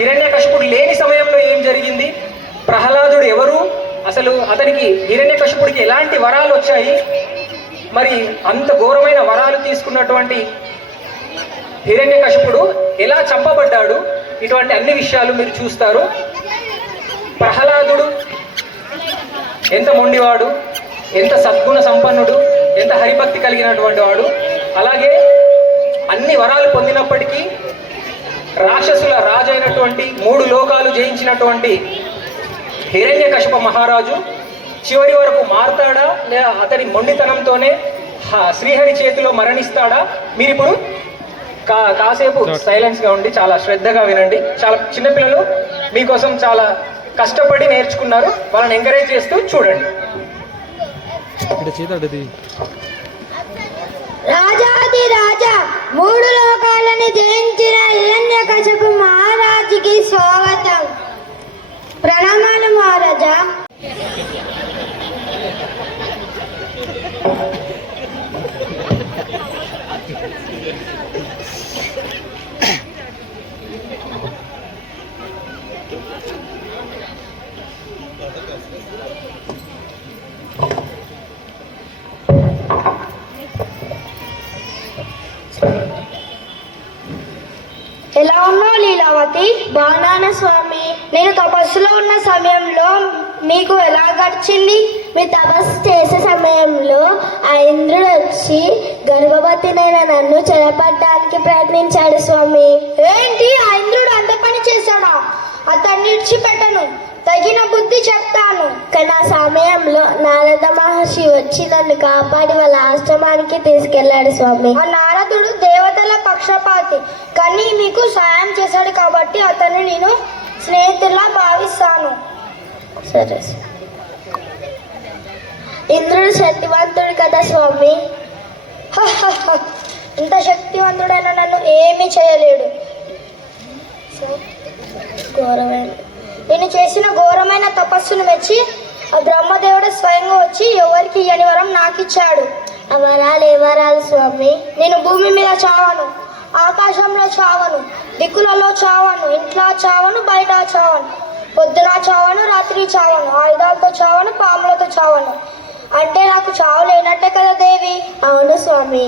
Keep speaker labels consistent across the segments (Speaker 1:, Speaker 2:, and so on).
Speaker 1: హిరణ్యకశిపుడు లేని సమయంలో ఏం జరిగింది? ప్రహ్లాదుడు ఎవరు? అసలు అతనికి హిరణ్యకశిపుడికి ఎలాంటి వరాలు వచ్చాయి? మరి అంత ఘోరమైన వరాలు తీసుకున్నటువంటి హిరణ్యకశిపుడు ఎలా చంపబడ్డాడు? ఇటువంటి అన్ని విషయాలు మీరు చూస్తారు. ప్రహ్లాదుడు ఎంత మొండివాడు ఎంత సద్గుణ సంపన్నుడు ఎంత హరిభక్తి కలిగినటువంటి వాడు. అలాగే అన్ని వరాలు పొందినప్పటికీ రాక్షసుల రాజు అయినటువంటి మూడు లోకాలు జయించినటువంటి హిరణ్యకశిప మహారాజు చివరి వరకు మారుతాడా లేదా అతని మొండితనంతోనే హ- శ్రీహరి చేతిలో మరణిస్తాడా? మీరు ఇప్పుడు కా కాసేపు సైలెన్స్గా ఉండి చాలా శ్రద్ధగా వినండి. చాలా చిన్నపిల్లలు మీకోసం చాలా కష్టపడి నేర్చుకున్నారు. వాళ్ళని ఎంకరేజ్ చేస్తూ చూడండి.
Speaker 2: రాజా మూడు లోకాలను జయించిన హిరణ్యకశపు మహారాజుకి స్వాగతం. ప్రణామాలు మహారాజా. ఎలా బాణాన స్వామి నేను తపస్సులో ఉన్న సమయంలో మీకు ఎలా గడిచింది? మీ తపస్సు చేసే సమయంలో ఆ ఇంద్రుడు వచ్చి గర్భవతినైన నన్ను చెరపట్టడానికి ప్రయత్నించాడు స్వామి. ఏంటి? ఆ ఇంద్రుడు అంత పని చేశాడా? అతన్ని విడిచిపెట్టను. తగిన బుద్ధి చెప్తాను. కానీ ఆ సమయంలో నారద మహర్షి వచ్చి నన్ను కాపాడి వాళ్ళ ఆశ్రమానికి తీసుకెళ్ళాడు స్వామి. ఆ నారదుడు దేవతల పక్షపాతి. కానీ మీకు సాయం చేశాడు కాబట్టి అతన్ని నేను స్నేహితుల్లా భావిస్తాను. సరే ఇంద్రుడు శక్తివంతుడు కదా స్వామి. ఇంత శక్తివంతుడైన నన్ను ఏమీ చేయలేడు. ఘోరమైన. నేను చేసిన ఘోరమైన తపస్సును మెచ్చి ఆ బ్రహ్మదేవుడు స్వయంగా వచ్చి ఎవరికి ఇయ్యని వరం నాకు ఇచ్చాడు ఆ వరాలు ఏ వరాలు స్వామి. నేను భూమి మీద చావను ఆకాశంలో చావను దిక్కులలో చావను ఇంట్లో చావను బయట చావను. పొద్దున చావను రాత్రి చావను ఆయుధాలతో చావను పాములతో చావను. అంటే నాకు చావు లేనట్టే కదా దేవి. అవును స్వామి.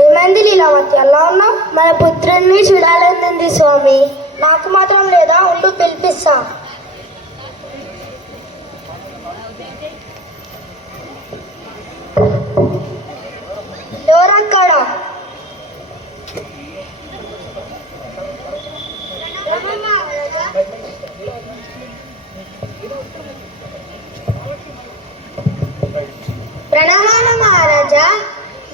Speaker 2: ఏమైంది లీలావతి? ఎలా ఉన్నావు? మన పుత్రుడిని చూడాలని స్వామి. నాకు మాత్రం లేదా ఉంటూ పిలిపిస్తా ఎవరక్కడ ప్రణామాన మహారాజా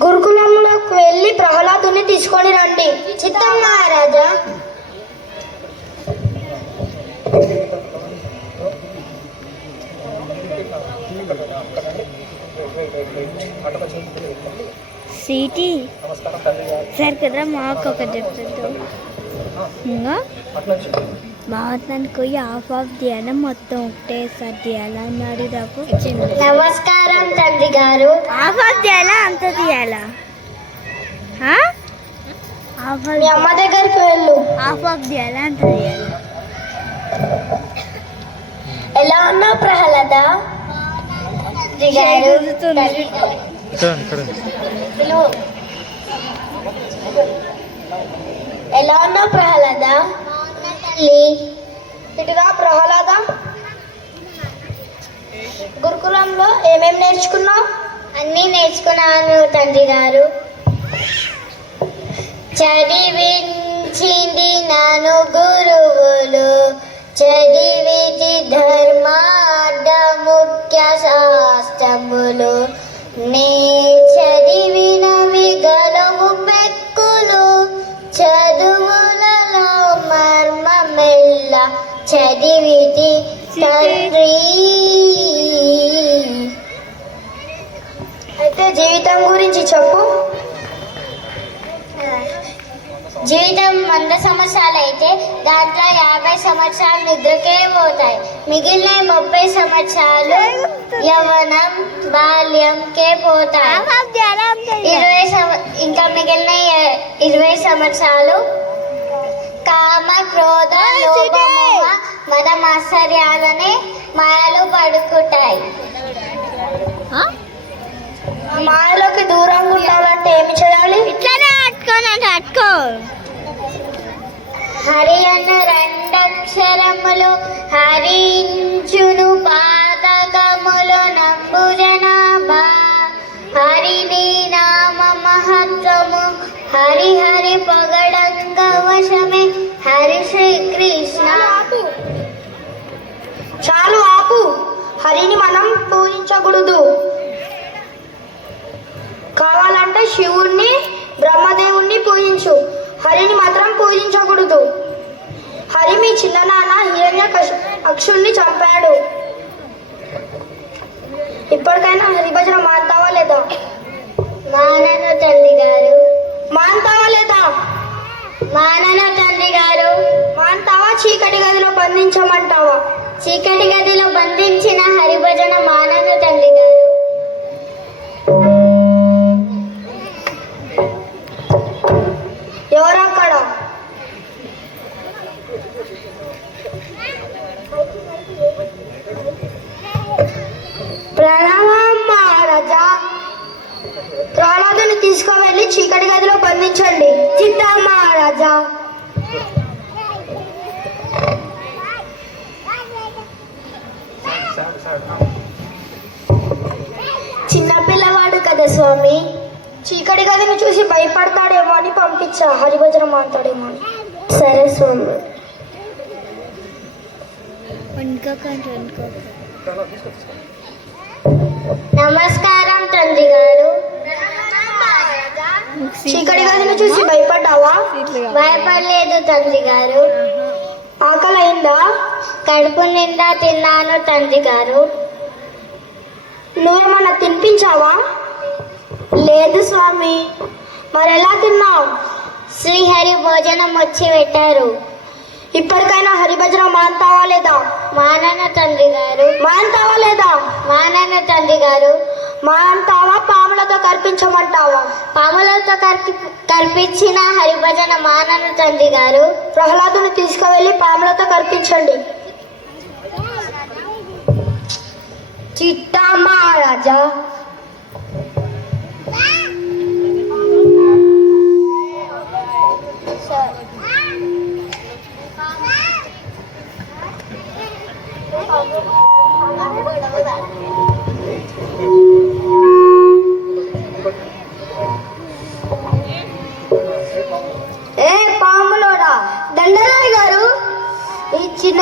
Speaker 2: గురుకులంలోకి వెళ్ళి ప్రహ్లాదుని తీసుకొని రండి చిత్తం మహారాజా
Speaker 3: సీటీ సరే కదరా మాకు ఒకటి చెప్తుంది ఇంకా? పోయి హాఫ్ ఆఫ్ తీయాలి మొత్తం ఒకటేసారి తీయాలా అన్నాడు నాకు
Speaker 2: నమస్కారం తండ్రి గారు.
Speaker 3: హాఫ్ ఆఫ్ తీయాలా అంత తీయాలా ఆఫ్
Speaker 2: అమ్మ దగ్గరికి వెళ్ళు.
Speaker 3: ఆఫ్ తీయాలా అంత తీయాలా
Speaker 2: ఎలా ఉన్నావు ప్రహ్లాద? తండ్రి గారు
Speaker 3: గుర్తుంది.
Speaker 4: ఇక్కడ ఇక్కడ
Speaker 2: పిలువు. ఎలా ఉన్నావు ప్రహ్లాద? తల్లి. ఇటుగా ప్రహ్లాద? గురుకులంలో ఏమేమి నేర్చుకున్నావు? అన్నీ నేర్చుకున్నాను తండ్రి గారు. చదివించింది నన్ను గురువులు. చదివితి ధర్మార్థ తండ్రి అయితే జీవితం గురించి చెప్పు. జీవితం వంద సంవత్సరాలు
Speaker 5: అరవై సంవత్సరాలు నిద్రకే పోతాయి. మిగిలిన ముప్పై సంవత్సరాలు యవనం బాల్యంకే పోతాయి? ఇరవై సంవ- ఇంకా మిగిలిన ఇరవై సంవత్సరాలు కామ క్రోధ లోభ మోహ మద మాత్సర్యాలనే మాయలు పడుకుంటాయి? మాయలోకి దూరంగా ఉండాలంటే ఏమి చేయాలి?
Speaker 6: ఇట్లానే అట్టుకోనంటే అట్టుకో
Speaker 5: హరి అన్న రెండక్షరములు హరించును పాతకములు నంబు జనాభా హరి నీ నామ మహత్వము హరి హరి పొగడంగ వశమే. హరి శ్రీకృష్ణ చాలు ఆపు. హరిని మనం పూజించకూడదు. కావాలంటే శివుణ్ణి బ్రహ్మదేవుణ్ణి పూజించు. హరిని మాత్రం పూజించకూడదు. హరి మీ చిన్ననాన్న హిరణ్య అక్షుణ్ణి చంపాడు. ఇప్పటికైనా హరిభజన మాంతావా లేదా? మానన తండ్రి గారు. మాంతావా లేదా మానన తండ్రి గారు మాంతావా చీకటి గదిలో బంధించమంటావా? చీకటి గదిలో బంధించిన హరిభజన మానన బంధించండి చిత్తా మహారాజా చిన్న పిల్లవాడు కదా స్వామి. చీకటి గదిని చూసి భయపడతాడేమో అని పంపించా. హరిభజన మాట్లాడేమో అని. సరే స్వామి. నమస్కారం తండ్రి గారు. చీకటి గదిని చూసి భయపడ్డావా? భయపడలేదు తండ్రి గారు. ఆకలి అయిందా కడుపు నిండా తిన్నాను తండ్రి గారు. నువ్వేమన్నా తినిపించావా? లేదు స్వామి. మరెలా తిన్నావు? శ్రీహరి భోజనం వచ్చి పెట్టారు. ఇప్పటికైనా హరిభజన మాంతావా లేదా? మానన తండ్రి గారు. మాంతావా లేదా? మానన తండ్రి గారు. మాంతావా పాములతో కల్పించమంటావా పాములతో కల్పి కల్పించిన హరిభజన మానన తండ్రి గారు. ప్రహ్లాదుని తీసుకువెళ్ళి పాములతో కల్పించండి చిట్టా మహారాజా ఏ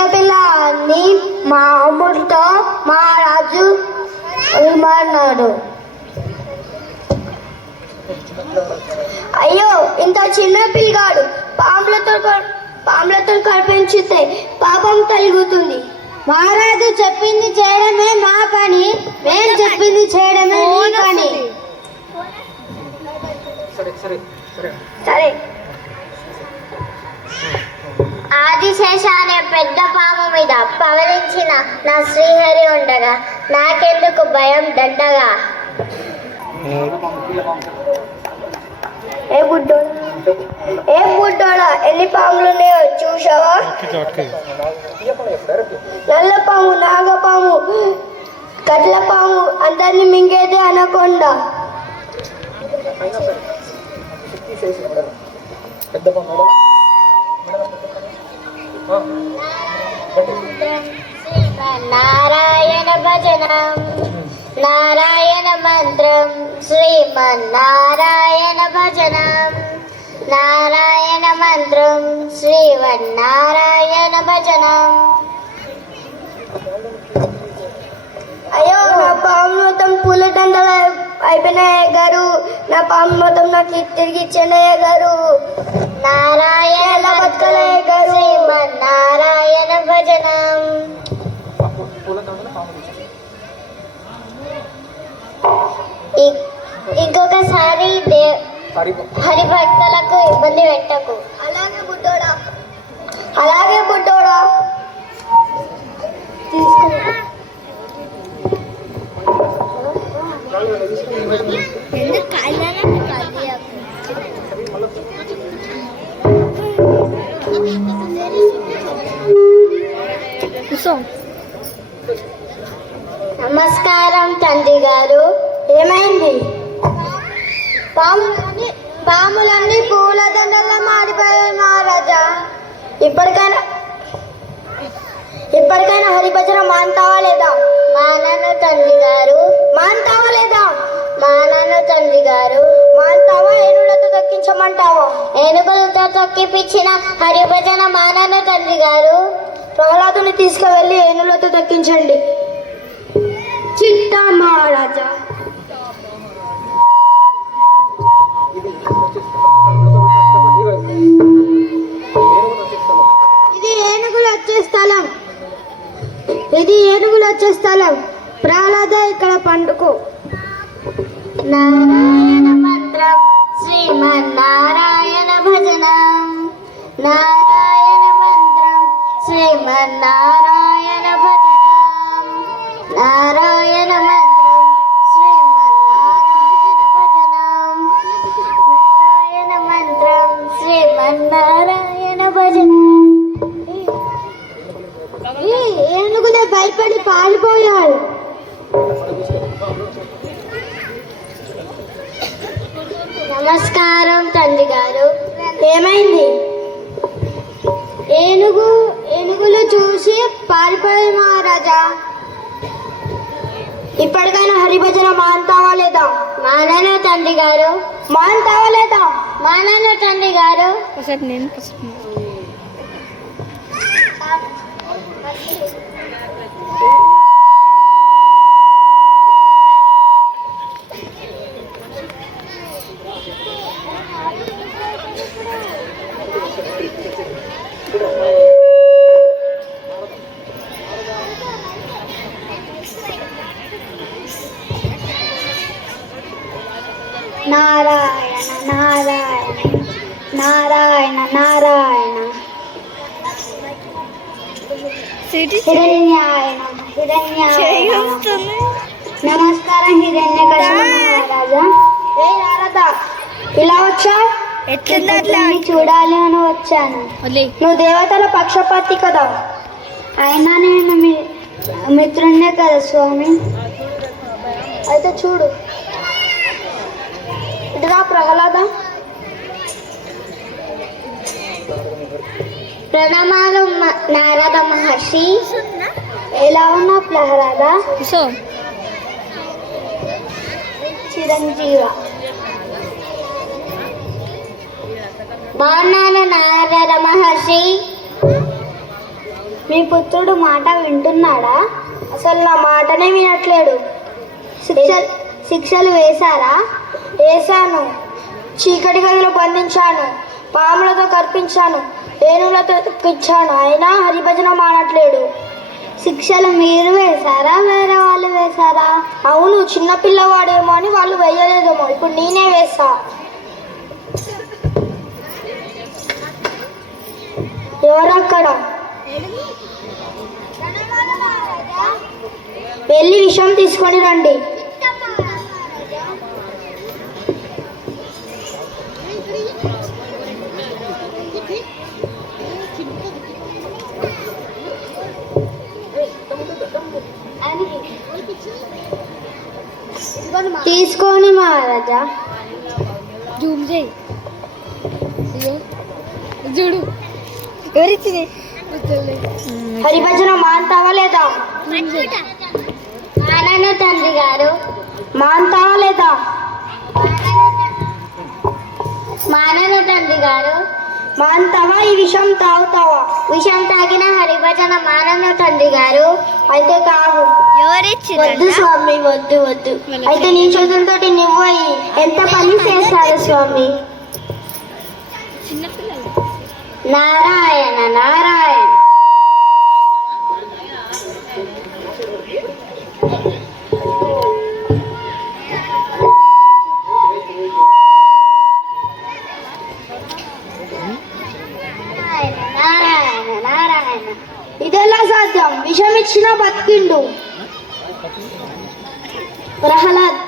Speaker 5: ఈ చిన్నపిల్లని మా అమ్ముడితో మా రాజు విమానాడు అయ్యో ఇంత చిన్న పిల్లగాడు పాములతో పాములతో కల్పించితే పాపం కలుగుతుంది మహారాజు చెప్పింది చేయడమే మా పని. మేము చెప్పింది చేయడమే పని.
Speaker 1: సరే సరే సరే.
Speaker 5: సరే. ఆదిశేష అనే పెద్ద పాము మీద పవలించిన నా శ్రీహరి ఉండగా నాకెందుకు భయం దండగా? ఏ బుడ్డోడా ఏ బుడ్డోడా ఎన్ని పాములున్నాయో చూసావా నల్ల పాము నాగపాము కట్ల పాము అందరిని మింగేది అనకుండా.
Speaker 1: పెద్ద పాము
Speaker 5: నారాయణ భజనం నారాయణ మంత్రం శ్రీమన్నారాయణ భజనం నారాయణ మంత్రం శ్రీవన్నారాయణ భజనం. అయ్యో నా పాము అయిపోయినాయ్య గారు. నా పాము మొత్తం నాకు తిరిగి ఇచ్చేనయ్య గారు. నారాయణ బతుకలయ్య గారు? నారాయణ భజనం. ఇంకొకసారి హరిభక్తులకు ఇబ్బంది పెట్టకు. అలాగే బుడ్డోడా. అలాగే బుడ్డోడా.
Speaker 3: తీసుకుంటా
Speaker 2: నమస్కారం తండ్రి గారు. ఏమైంది? పాములన్నీ పాములన్నీ పూల దండల్లా మారిపోయాయి మహారాజా ఇప్పటికైనా ఇప్పటికైనా హరిభజన మాంతావా లేదా? మా మానను తండ్రి గారు. మాంతావా లేదా మానను తండ్రి గారు ఏనుగులతో తొక్కించమంటావా ఏనుగులతో తొక్కిపించిన హరిభజన మానను తండ్రి గారు ప్రహ్లాదుని తీసుకువెళ్ళి ఏనుగులతో తొక్కించండి. చిట్టా మహారాజా. ఇది ఏనుగులు వచ్చే స్థలం. ఇది ఏనుగులు వచ్చే స్థలం. ప్రహ్లాద ఇక్కడ పండుకో. నారాయణ చూసి పారిపోయి మహారాజా. ఇప్పటికైనా హరిభజన మాంతావా లేదా? మానను తండ్రి గారు. మాంతావా లేదా? మానను తండ్రి గారు.
Speaker 3: నేను
Speaker 2: నారాయణ నారాయణ నారాయణ నారాయణ. హిరణ్యాయన నమస్కారం హిరణ్య మహారాజా. ఏ నారద? ఇలా వచ్చా? చూడాలి అని వచ్చాను. నువ్వు దేవతల పక్షపాతి కదా. అయినా నేను మీ మిత్రున్నే కదా స్వామి. అయితే చూడు. ప్రహ్లాద. ప్రణామాలు నారద మహర్షి. ఎలా ఉన్నా ప్రహ్లాద?
Speaker 3: సో.
Speaker 2: చిరంజీవ. బాగున్నాను నారద మహర్షి. మీ పుత్రుడు మాట వింటున్నాడా? అసలు నా మాటనే వినట్లేడు. శిక్ష శిక్షలు వేశారా? వేశాను. చీకటి గదిలో బంధించాను పాములతో కర్పించాను ఏనుగులతో ఎక్కించాను అయినా హరిభజన మానట్లేడు. శిక్షలు మీరు వేశారా? వేరే వాళ్ళు వేశారా? అవును చిన్నపిల్లవాడేమో అని వాళ్ళు వేయలేదేమో. ఇప్పుడు నేనే వేసా ఎవరక్కడ? వెళ్ళి విషయం తీసుకొని రండి. తీసుకొని మహారాజా
Speaker 3: జూమ్ చేయి. ఇదిగో. చూడు. ఎవరిచ్చింది?
Speaker 2: హరిభజన మాంతావా లేదా? మానను తండ్రి గారు మాంతావా లేదా? మానను తండ్రి గారు మాంతావా ఈ విషయం తాగుతావా? విషయం తాగిన హరిభజన మానను తండ్రి గారు అయితే తాగు. వద్దు స్వామి వద్దు వద్దు. అయితే నీ చేతులతోటి నువ్వు అయ్యి ఎంత పని చేశారు స్వామి? నారాయణ నారాయణ. చేద్దాం విషమిచ్చినా బతికిండు ప్రహ్లాద్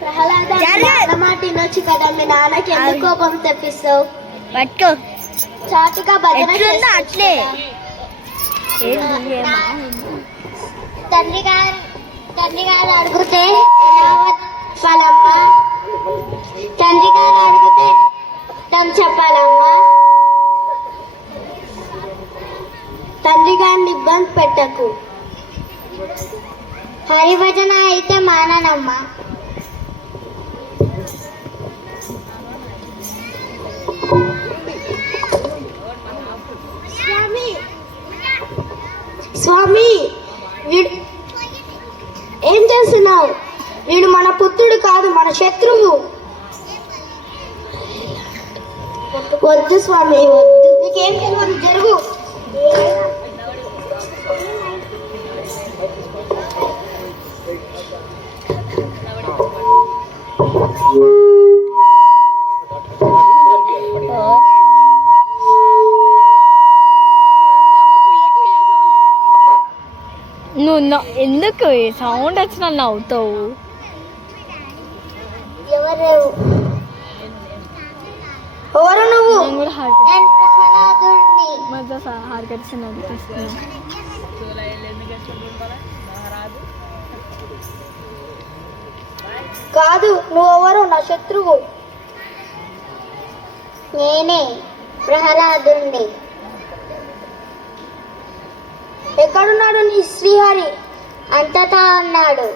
Speaker 2: ప్రహ్లాద మాట వినొచ్చు కదా మీ నాన్నకి ఎందుకు
Speaker 5: కోపం తెప్పిస్తావు
Speaker 3: పట్టుకో
Speaker 5: చాటుగా భజన
Speaker 3: అట్లే.
Speaker 5: తండ్రి గారు తండ్రి గారు అడిగితే చెప్పాలమ్మా. తండ్రి గారు అడిగితే తను చెప్పాలమ్మా. తండ్రి గారిని ఇబ్బంది పెట్టకు. హరిభజన అయితే మాననమ్మా. స్వామి వద్దు నీకేం తెలియదు జరుగు
Speaker 3: నువ్వు నవ్వు- ఎందుకు సౌండ్ వచ్చిన నవ్వుతావు
Speaker 5: ఎవరు
Speaker 3: నేను కూడా హార్
Speaker 5: నేను ప్రహ్లాదుడిని
Speaker 3: మధ్య హార్ కట్టిన తీసుకున్నా
Speaker 5: కాదు నువ్వెవరు నా శత్రువు. నేనే ప్రహ్లాదుణ్ణి ఎక్కడున్నాడు నీ శ్రీహరి? అంతటా ఉన్నాడు.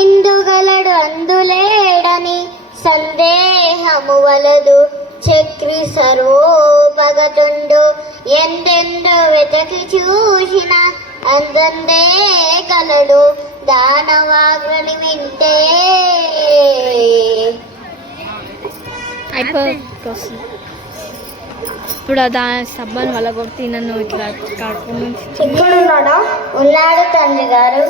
Speaker 5: ఇందుగలడు అందులేడని సందేహము వలదు. చక్రి సర్వోపగతుండు ఎందెందో వెతకి చూసిన అందందే గలడు దానవాగ్రని వింటే
Speaker 3: ఇప్పుడు దాని సబ్బని వల్ల కొట్టి నన్ను ఇట్లా నుంచి
Speaker 5: ఎక్కడున్నాడా? ఉన్నాడు తండ్రి గారు.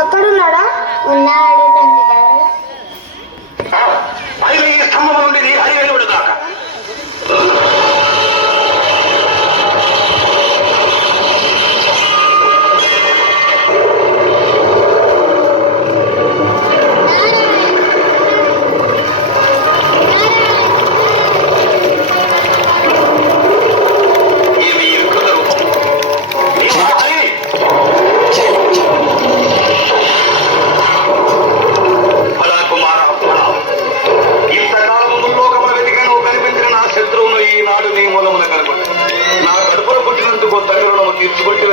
Speaker 5: అక్కడున్నాడా? ఉన్నాడు తండ్రి
Speaker 7: పైన ఈ స్తంభముల you put